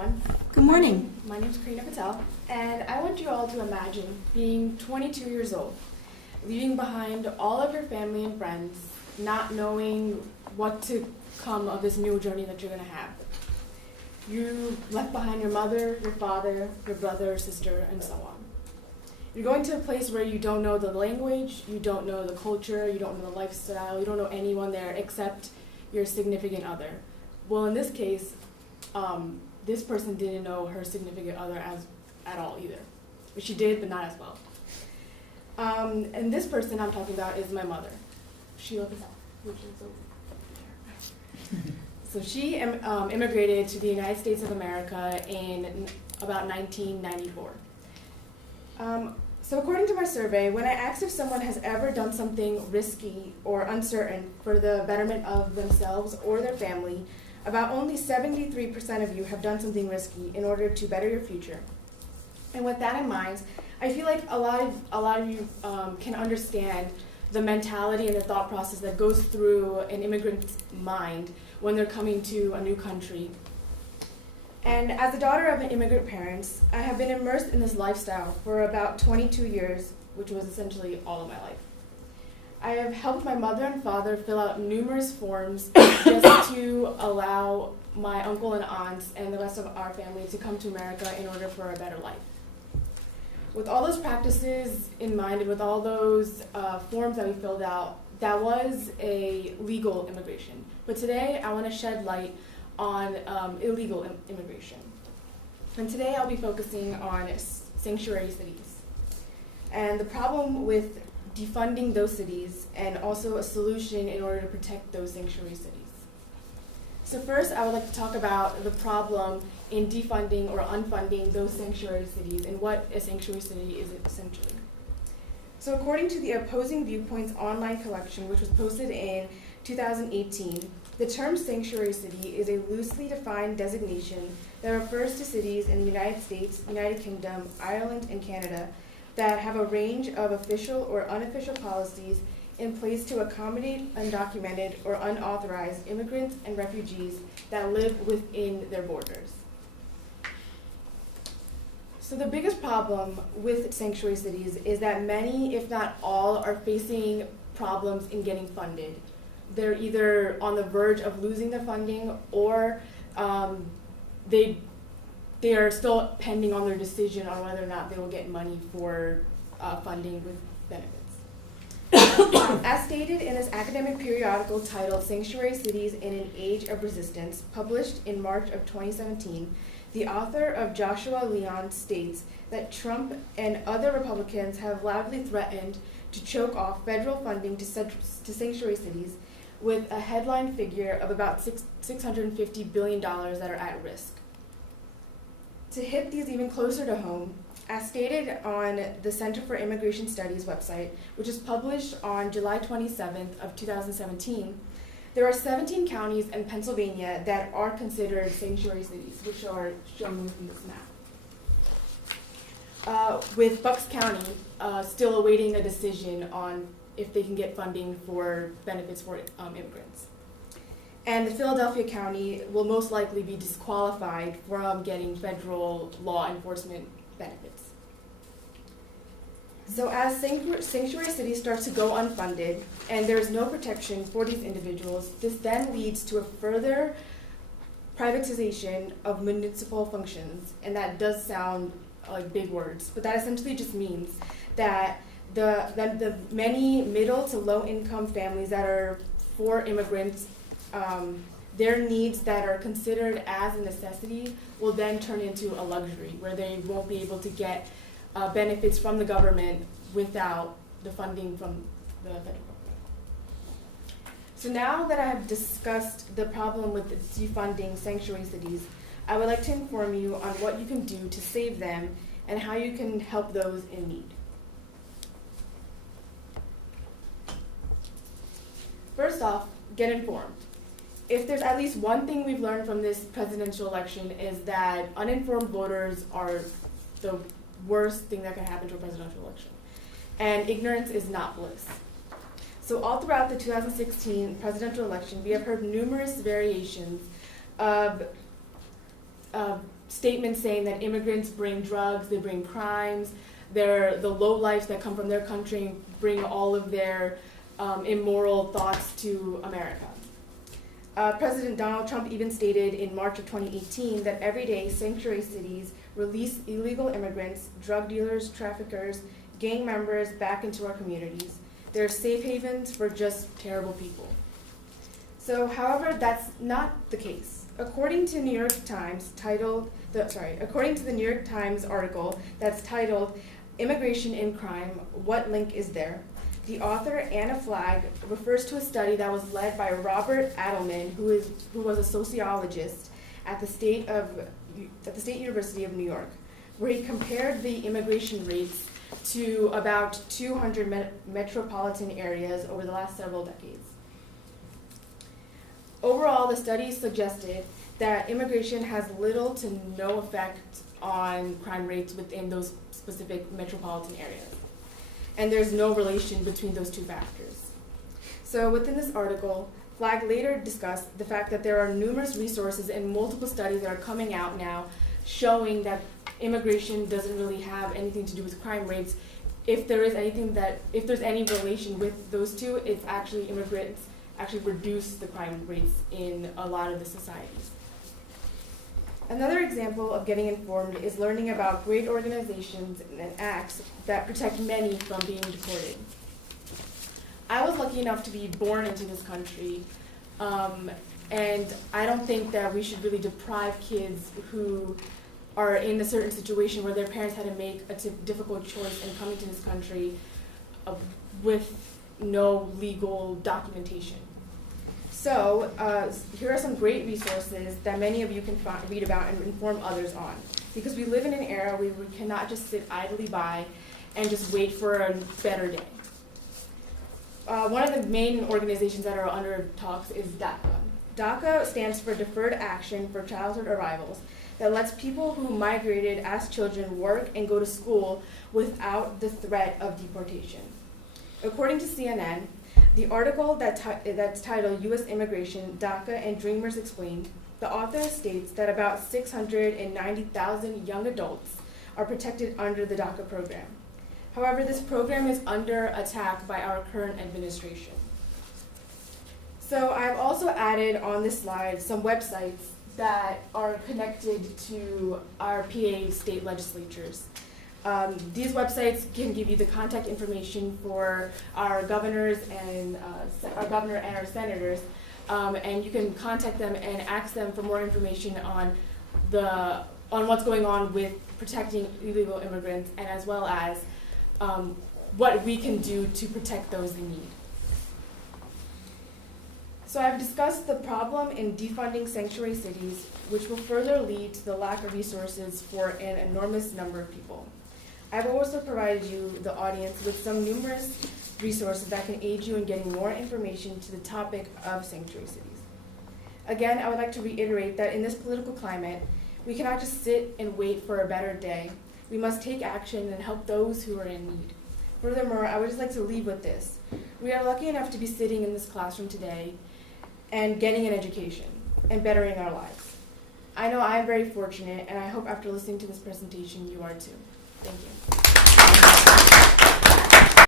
Good morning. My name is Krina.P, and I want you all to imagine being 22 years old, leaving behind all of your family and friends, not knowing what to come of this new journey that you're going to have. You left behind your mother, your father, your brother, sister, and so on. You're going to a place where you don't know the language, you don't know the culture, you don't know the lifestyle, you don't know anyone there except your significant other. Well, in this case, this person didn't know her significant other at all either. But she did, but not as well. And this person I'm talking about is my mother. She lives out, which is over there. So she immigrated to the United States of America in about 1994. So according to my survey, when I asked if someone has ever done something risky or uncertain for the betterment of themselves or their family, about only 73% of you have done something risky in order to better your future. And with that in mind, I feel like a lot of you can understand the mentality and the thought process that goes through an immigrant's mind when they're coming to a new country. And as the daughter of immigrant parents, I have been immersed in this lifestyle for about 22 years, which was essentially all of my life. I have helped my mother and father fill out numerous forms just to allow my uncle and aunts and the rest of our family to come to America in order for a better life. With all those practices in mind and with all those forms that we filled out, that was a legal immigration. But today I want to shed light on illegal immigration. And today I'll be focusing on sanctuary cities and the problem with defunding those cities and also a solution in order to protect those sanctuary cities. So first, I would like to talk about the problem in defunding or unfunding those sanctuary cities and what a sanctuary city is essentially. So according to the Opposing Viewpoints online collection, which was posted in 2018, the term sanctuary city is a loosely defined designation that refers to cities in the United States, United Kingdom, Ireland, and Canada that have a range of official or unofficial policies in place to accommodate undocumented or unauthorized immigrants and refugees that live within their borders. So the biggest problem with sanctuary cities is that many, if not all, are facing problems in getting funded. They're either on the verge of losing their funding or they are still pending on their decision on whether or not they will get money for funding with benefits. As stated in this academic periodical titled Sanctuary Cities in an Age of Resistance, published in March of 2017, the author of Joshua Leon states that Trump and other Republicans have loudly threatened to choke off federal funding to sanctuary cities with a headline figure of about $650 billion that are at risk. To hit these even closer to home, as stated on the Center for Immigration Studies website, which is published on July 27th of 2017, there are 17 counties in Pennsylvania that are considered sanctuary cities, which are shown within this map. With Bucks County still awaiting a decision on if they can get funding for benefits for immigrants. And the Philadelphia County will most likely be disqualified from getting federal law enforcement benefits. So as sanctuary cities start to go unfunded and there is no protection for these individuals, this then leads to a further privatization of municipal functions. And that does sound like big words, but that essentially just means that the many middle to low income families that are for immigrants, their needs that are considered as a necessity will then turn into a luxury where they won't be able to get benefits from the government without the funding from the federal government. So now that I have discussed the problem with defunding sanctuary cities, I would like to inform you on what you can do to save them and how you can help those in need. First off, get informed. If there's at least one thing we've learned from this presidential election is that uninformed voters are the worst thing that can happen to a presidential election. And ignorance is not bliss. So all throughout the 2016 presidential election, we have heard numerous variations of statements saying that immigrants bring drugs, they bring crimes, they're the lowlifes that come from their country and bring all of their immoral thoughts to America. President Donald Trump even stated in March of 2018 that every day sanctuary cities release illegal immigrants, drug dealers, traffickers, gang members back into our communities. They're safe havens for just terrible people. So, however, that's not the case. According to the New York Times article that's titled "Immigration in Crime: What Link Is There?" the author Anna Flagg refers to a study that was led by Robert Adelman, who was a sociologist at the State University of New York, where he compared the immigration rates to about 200 metropolitan areas over the last several decades. Overall, the study suggested that immigration has little to no effect on crime rates within those specific metropolitan areas. And there's no relation between those two factors. So within this article, Flagg later discussed the fact that there are numerous resources and multiple studies that are coming out now showing that immigration doesn't really have anything to do with crime rates. If there's any relation with those two, it's actually immigrants actually reduce the crime rates in a lot of the societies. Another example of getting informed is learning about great organizations and acts that protect many from being deported. I was lucky enough to be born into this country, and I don't think that we should really deprive kids who are in a certain situation where their parents had to make a difficult choice in coming to this country with no legal documentation. So here are some great resources that many of you can read about and inform others on. Because we live in an era where we cannot just sit idly by and just wait for a better day. One of the main organizations that are under talks is DACA. DACA stands for Deferred Action for Childhood Arrivals, that lets people who migrated as children work and go to school without the threat of deportation. According to CNN, the article that's titled U.S. Immigration, DACA and Dreamers Explained, the author states that about 690,000 young adults are protected under the DACA program. However, this program is under attack by our current administration. So I've also added on this slide some websites that are connected to our PA state legislatures. These websites can give you the contact information for our governors and our senators, and you can contact them and ask them for more information on what's going on with protecting illegal immigrants, and as well as what we can do to protect those in need. So I've discussed the problem in defunding sanctuary cities, which will further lead to the lack of resources for an enormous number of people. I've also provided you, the audience, with some numerous resources that can aid you in getting more information to the topic of sanctuary cities. Again, I would like to reiterate that in this political climate, we cannot just sit and wait for a better day. We must take action and help those who are in need. Furthermore, I would just like to leave with this. We are lucky enough to be sitting in this classroom today and getting an education and bettering our lives. I know I'm very fortunate, and I hope after listening to this presentation you are too. Thank you.